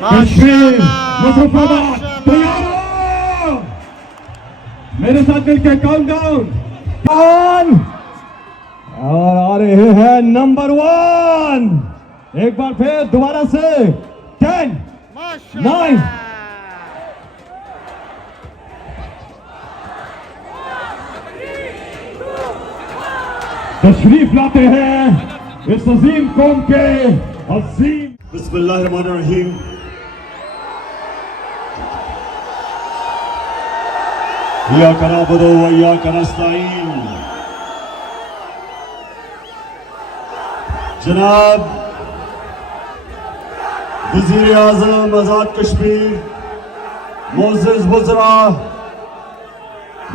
कश्मीर मुजफ्फराबाद तैयार हो। मेरे साथ मिलकर काउंटडाउन और आ रहे हैं नंबर 1। एक बार फिर दोबारा से 10 9 तशरीफ लाते हैं इस अजीम कौम के अजीम। बिस्मिल्लाहिर्रहमानिर्रहीम। इय्याका नअबुदु व इय्याका नस्तईन। जनाब वज़ीर आज़म आज़ाद कश्मीर, मोअज़्ज़िज़ वज़रा,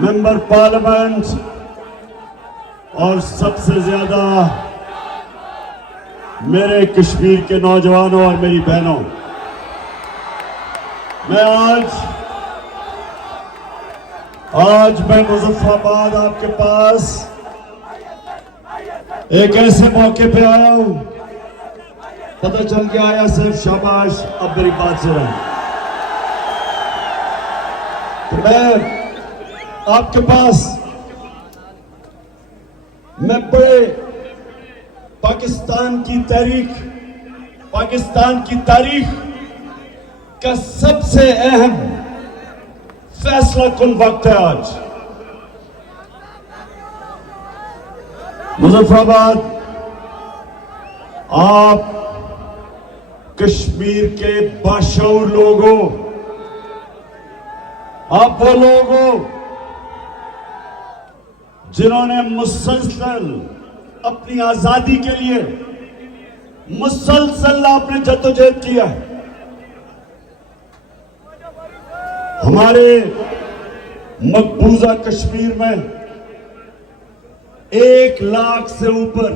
मेंबर पार्लियामेंट और सबसे ज्यादा मेरे कश्मीर के नौजवानों और मेरी बहनों, मैं आज मैं मुजफ्फराबाद आपके पास एक ऐसे मौके पे आया हूं, पता चल के आया सिर्फ शाबाश अब मेरी बात से रहे। तो मैं आपके पास मैं बड़े पाकिस्तान की तारीख का सबसे अहम फैसला कुन वक्त है आज। मुजफ्फराबाद, आप कश्मीर के बाशऊर लोग हो, आप वो लोग हो जिन्होंने मुसलसल अपनी आजादी के लिए मुसलसल आपने जद्दोजहद किया है। हमारे मकबूजा कश्मीर में 1 लाख से ऊपर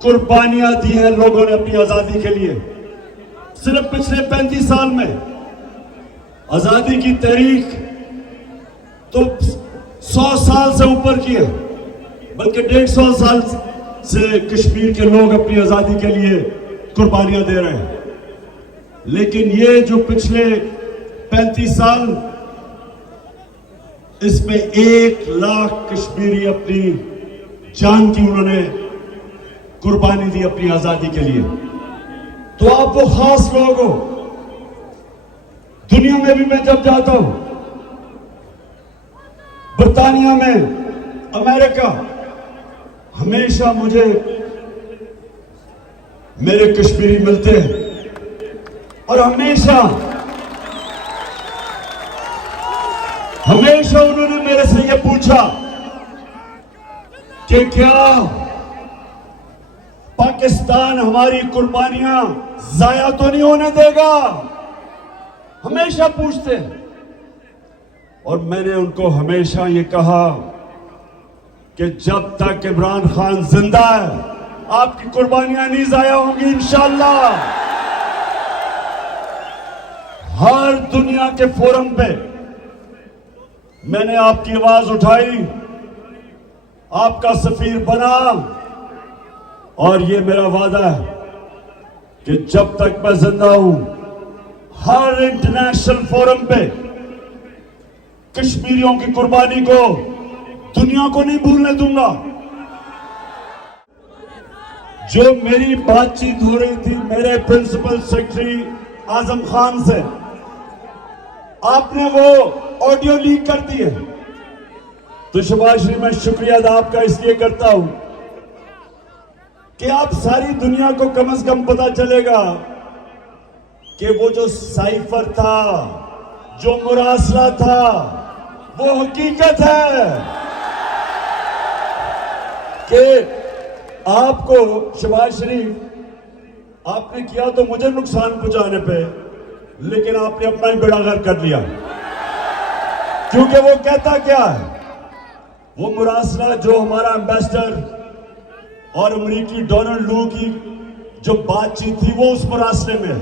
कुर्बानियां दी हैं लोगों ने अपनी आजादी के लिए। सिर्फ पिछले 35 साल में आजादी की तहरीक तो 100 साल से ऊपर की है, बल्कि 150 साल से कश्मीर के लोग अपनी आजादी के लिए कुर्बानियां दे रहे हैं। लेकिन ये जो पिछले 35 साल, इसमें 1 लाख कश्मीरी अपनी जान की उन्होंने कुर्बानी दी अपनी आजादी के लिए। तो आप वो खास लोग हो। दुनिया में भी मैं जब जाता हूं, बर्तानिया में, अमेरिका, हमेशा मुझे मेरे कश्मीरी मिलते हैं और हमेशा उन्होंने मेरे से ये पूछा कि क्या पाकिस्तान हमारी कुर्बानियां जाया तो नहीं होने देगा। हमेशा पूछते हैं और मैंने उनको हमेशा ये कहा कि जब तक इमरान खान जिंदा है आपकी कुर्बानियां नहीं जाया होंगी इंशाअल्लाह। हर दुनिया के फोरम पे मैंने आपकी आवाज उठाई, आपका सफीर बना, और ये मेरा वादा है कि जब तक मैं जिंदा हूं हर इंटरनेशनल फोरम पे कश्मीरियों की कुर्बानी को दुनिया को नहीं भूलने दूंगा। जो मेरी बातचीत हो रही थी मेरे प्रिंसिपल सेक्रेटरी आजम खान से, आपने वो ऑडियो लीक कर दिए। तो शुभाश्री, मैं शुक्रिया अदा आपका इसलिए करता हूं कि आप सारी दुनिया को कम से कम पता चलेगा कि वो जो साइफर था, जो मुरासला था, वो हकीकत है। कि आपको शहबाज शरीफ आपने किया तो मुझे नुकसान पहुंचाने पे, लेकिन आपने अपना ही बेड़ागर्क कर लिया। क्योंकि वो कहता क्या है, वो मुरासला जो हमारा एम्बेसडर और अमेरिकी डोनाल्ड लू की जो बातचीत थी वो उस मुरासले में है।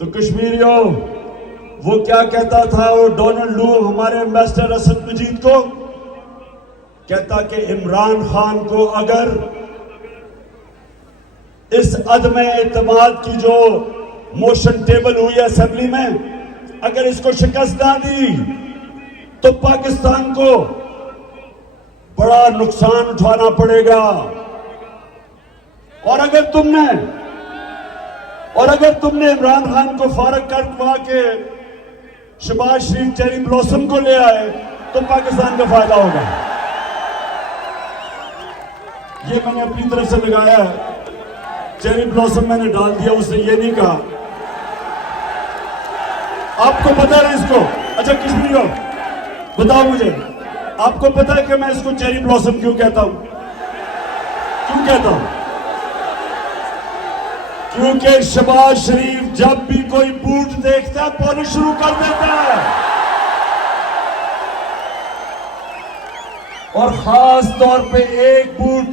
तो कश्मीरियों, वो क्या कहता था, वो डोनाल्ड लू हमारे एम्बेसडर असद मजीद को कहता कि इमरान खान को अगर इस अदम एतमाद की जो मोशन टेबल हुई है असेंबली में, अगर इसको शिकस्त ना दी तो पाकिस्तान को बड़ा नुकसान उठाना पड़ेगा। और अगर तुमने इमरान खान को फारग करवा के शहबाज शरीफ चेरी ब्लॉसम को ले आए तो पाकिस्तान का फायदा होगा। ये मैंने अपनी तरफ से लगाया है, चेरी ब्लॉसम मैंने डाल दिया, उसने ये नहीं कहा। आपको पता है इसको? अच्छा कश्मीरी हो, बताओ मुझे, आपको पता है कि मैं इसको चेरी ब्लॉसम क्यों कहता हूं? क्यों कहता हूं? क्योंकि शहबाज शरीफ जब भी कोई बूट देखता है पॉलिश शुरू कर देता है, और खास तौर पे एक बूट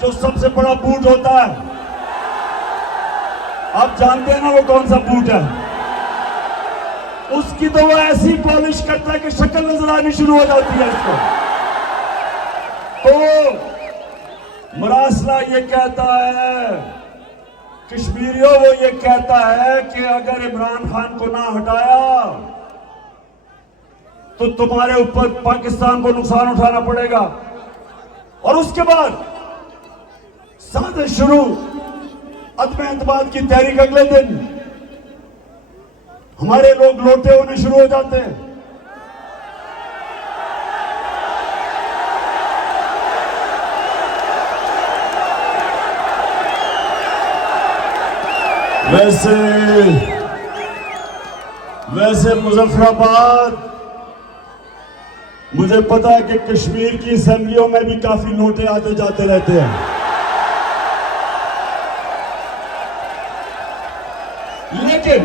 जो सबसे बड़ा बूट होता है, आप जानते हैं ना वो कौन सा बूट है? उसकी तो वो ऐसी पॉलिश करता है कि शक्ल नजर आनी शुरू हो जाती है इसको। तो मरासला ये कहता है, कश्मीरियों वो ये कहता है कि अगर इमरान खान को ना हटाया तो तुम्हारे ऊपर पाकिस्तान को नुकसान उठाना पड़ेगा। और उसके बाद साजिश शुरू, अदम एतमाद की तहरीक, अगले दिन हमारे लोग लोटे होने शुरू हो जाते हैं। वैसे मुजफ्फराबाद, मुझे पता है कि कश्मीर की असेंबलियों में भी काफी लोटे आते जाते रहते हैं, लेकिन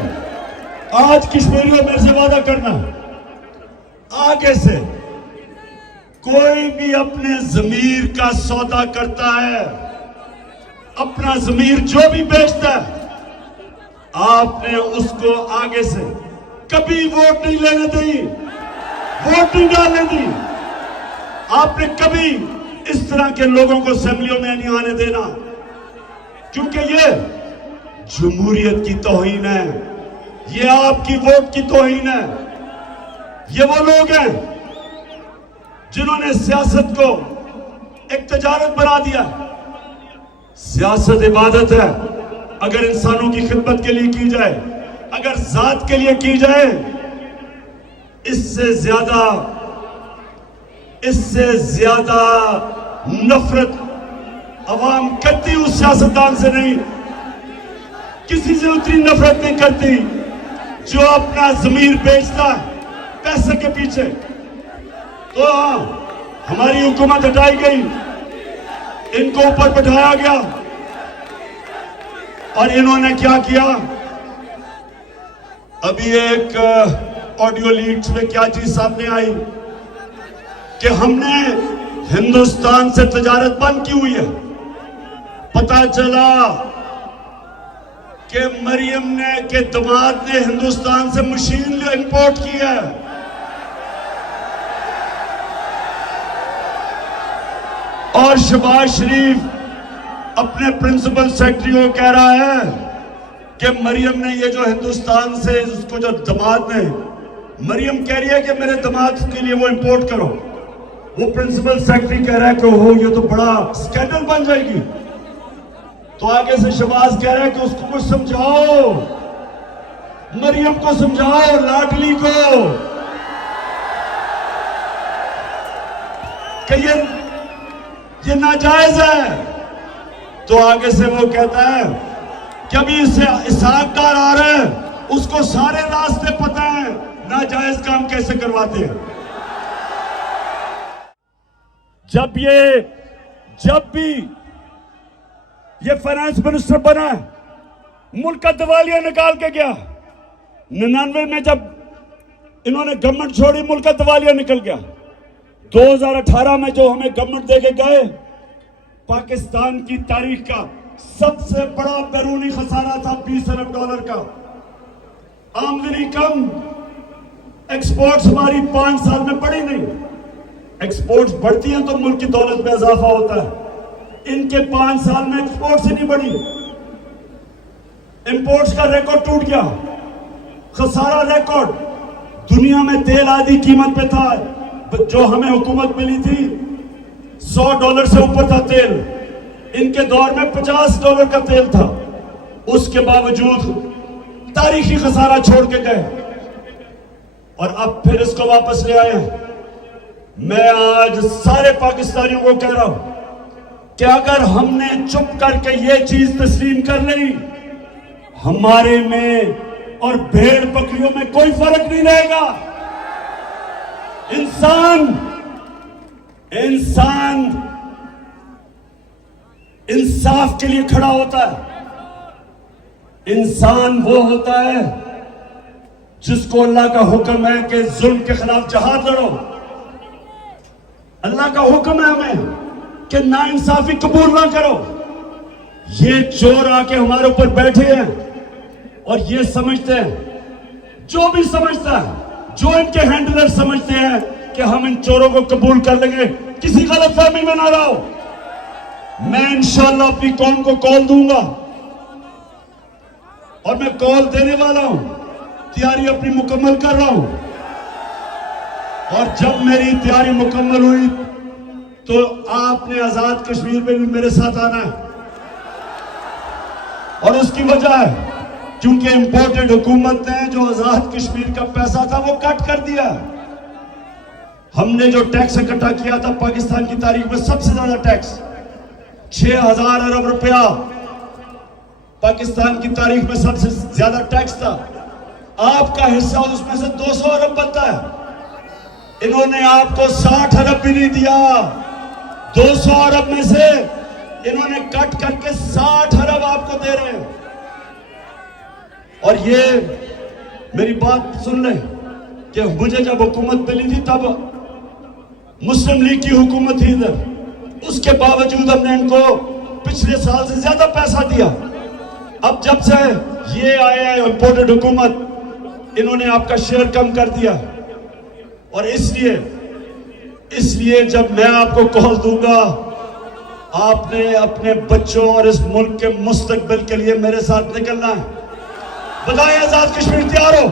आज कश्मीरियों में से वादा करना, आगे से कोई भी अपने जमीर का सौदा करता है, अपना जमीर जो भी बेचता है, आपने उसको आगे से कभी वोट नहीं लेने दी, वोट नहीं डालने दी। आपने कभी इस तरह के लोगों को असेंबलियों में नहीं आने देना, क्योंकि ये जमहूरियत की तौहीन है, ये आपकी वोट की तौहीन है। ये वो लोग हैं जिन्होंने सियासत को एक तजारत बना दिया। सियासत इबादत है, अगर इंसानों की खिदमत के लिए की जाए, अगर जात के लिए की जाए, इससे ज्यादा नफरत अवाम करती उस सियासतदान से नहीं, किसी से उतनी नफरत नहीं करती जो अपना जमीर बेचता है पैसे के पीछे। तो हाँ, हमारी हुकूमत हटाई गई, इनको ऊपर बैठाया गया, और इन्होंने क्या किया? अभी एक ऑडियो लीक्स में क्या चीज सामने आई कि हमने हिंदुस्तान से तजारत बंद की हुई है। पता चला कि मरियम ने के दामाद ने हिंदुस्तान से मशीन इंपोर्ट की है। और शहबाज शरीफ अपने प्रिंसिपल सेक्रेटरी को कह रहा है कि मरियम ने ये जो हिंदुस्तान से उसको जो दामाद ने, मरियम कह रही है कि मेरे दामाद के लिए वो इंपोर्ट करो। वो प्रिंसिपल सेक्रेटरी कह रहा है कि हो ये तो बड़ा स्कैंडल बन जाएगी। तो आगे से शहबाज कह रहा है कि उसको कुछ समझाओ, मरियम को समझाओ, लाडली को, कि ये नाजायज है। तो आगे से वो कहता है कि अभी इससे इसहाक डार आ रहे हैं, उसको सारे रास्ते पता है नाजायज काम कैसे करवाते हैं। जब भी ये फाइनेंस मिनिस्टर बना, मुल्क का दिवालिया निकाल के गया। 99 में जब इन्होंने गवर्नमेंट छोड़ी, मुल्क का दिवालिया निकल गया। 2018 में जो हमें गवर्नमेंट देके गए, पाकिस्तान की तारीख का सबसे बड़ा बैरूनी खसारा था, $20 अरब का। आमदनी कम, एक्सपोर्ट्स हमारी 5 साल में बढ़ी नहीं। एक्सपोर्ट्स बढ़ती हैं तो मुल्क की दौलत में इजाफा होता है। इनके 5 साल में एक्सपोर्ट से नहीं बढ़ी, इंपोर्ट्स का रिकॉर्ड टूट गया, खसारा रिकॉर्ड। दुनिया में तेल आधी कीमत पे था, जो हमें हुकूमत मिली थी $100 से ऊपर था तेल, इनके दौर में $50 का तेल था। उसके बावजूद तारीखी खसारा छोड़ के गए और अब फिर इसको वापस ले आए। मैं आज सारे पाकिस्तानियों को कह रहा हूं कि अगर हमने चुप करके ये चीज तस्लीम कर ली, हमारे में और भेड़ बकरियों में कोई फर्क नहीं रहेगा। इंसान इंसाफ के लिए खड़ा होता है। इंसान वो होता है जिसको अल्लाह का हुक्म है कि जुल्म के खिलाफ जहाद लड़ो। अल्लाह का हुक्म है हमें कि नाइंसाफी कबूल ना करो। ये चोर आके हमारे ऊपर बैठे हैं और ये समझते हैं, जो भी समझता है, जो इनके हैंडलर समझते हैं कि हम इन चोरों को कबूल कर लेंगे, किसी गलतफहमी में ना रहो। मैं इंशाअल्लाह अपनी कौम को कॉल दूंगा और मैं कॉल देने वाला हूं, तैयारी अपनी मुकम्मल कर रहा हूं। और जब मेरी तैयारी मुकम्मल हुई तो आपने आजाद कश्मीर में भी मेरे साथ आना है। और उसकी वजह है क्योंकि इंपोर्टेड हुकूमत ने जो आजाद कश्मीर का पैसा था वो कट कर दिया। हमने जो टैक्स इकट्ठा किया था पाकिस्तान की तारीख में सबसे ज्यादा टैक्स, 6000 अरब रुपया पाकिस्तान की तारीख में सबसे ज्यादा टैक्स था। आपका हिस्सा उसमें से 200 अरब बनता है। इन्होंने आपको 60 अरब भी नहीं दिया। 200 अरब में से इन्होंने कट करके 60 अरब आपको दे रहे हैं। और ये मेरी बात सुन ले कि मुझे जब हुकूमत मिली थी तब मुस्लिम लीग की हुकूमत थी इधर, उसके बावजूद हमने इनको पिछले साल से ज्यादा पैसा दिया। अब जब से ये आया है इंपोर्टेड हुकूमत, इन्होंने आपका शेयर कम कर दिया। और इसलिए जब मैं आपको कॉल दूंगा, आपने अपने बच्चों और इस मुल्क के मुस्तकबिल के लिए मेरे साथ निकलना है। बताएं आजाद कश्मीर तैयार हो?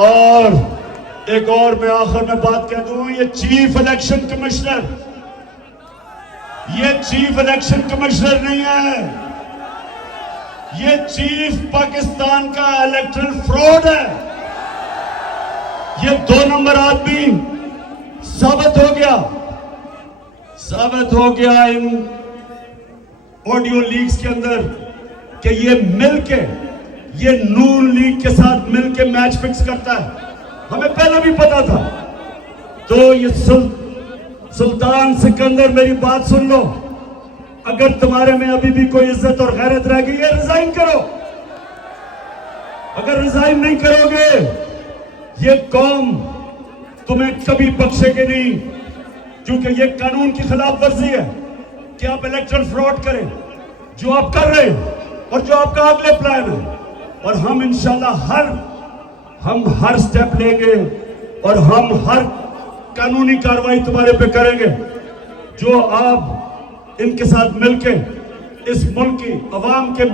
और एक और मैं आखिर में बात कह दूं, ये चीफ इलेक्शन कमिश्नर नहीं है, ये चीफ पाकिस्तान का इलेक्टरल फ्रॉड है। ये 2 नंबर आदमी साबित हो गया इन ऑडियो लीक्स के अंदर कि ये मिलके, ये नून लीग के साथ मिलके मैच फिक्स करता है। हमें पहले भी पता था। तो ये सुल्तान सिकंदर, मेरी बात सुन लो, अगर तुम्हारे में अभी भी कोई इज्जत और गैरत रह गई है, रिजाइन करो। अगर रिजाइन नहीं करोगे, ये कौम तुम्हें कभी बख्शेगी नहीं, क्योंकि ये कानून की खिलाफ वर्जी है कि आप इलेक्टरल फ्रॉड करें, जो आप कर रहे हैं और जो आपका अगले प्लान है। और हम इंशाल्लाह हर स्टेप लेंगे और हम हर कानूनी कार्रवाई तुम्हारे पे करेंगे, जो आप इनके साथ मिलके इस मुल्क की अवाम के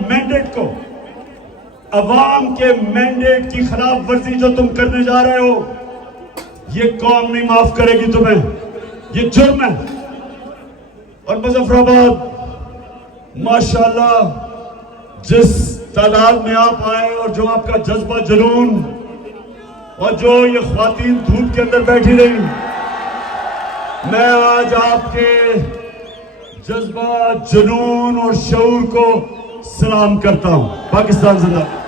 मैंडेट की खिलाफ वर्जी जो तुम करने जा रहे हो, ये कौम नहीं माफ करेगी तुम्हें। ये जुर्म है। और मुजफ्फराबाद माशाल्लाह जिस तादाद में आप आए और जो आपका जज्बा जुनून और जो ये ख्वातीन धूप के अंदर बैठी रही, मैं आज आपके जज्बा जुनून और शऊर को सलाम करता हूं। पाकिस्तान जिंदाबाद।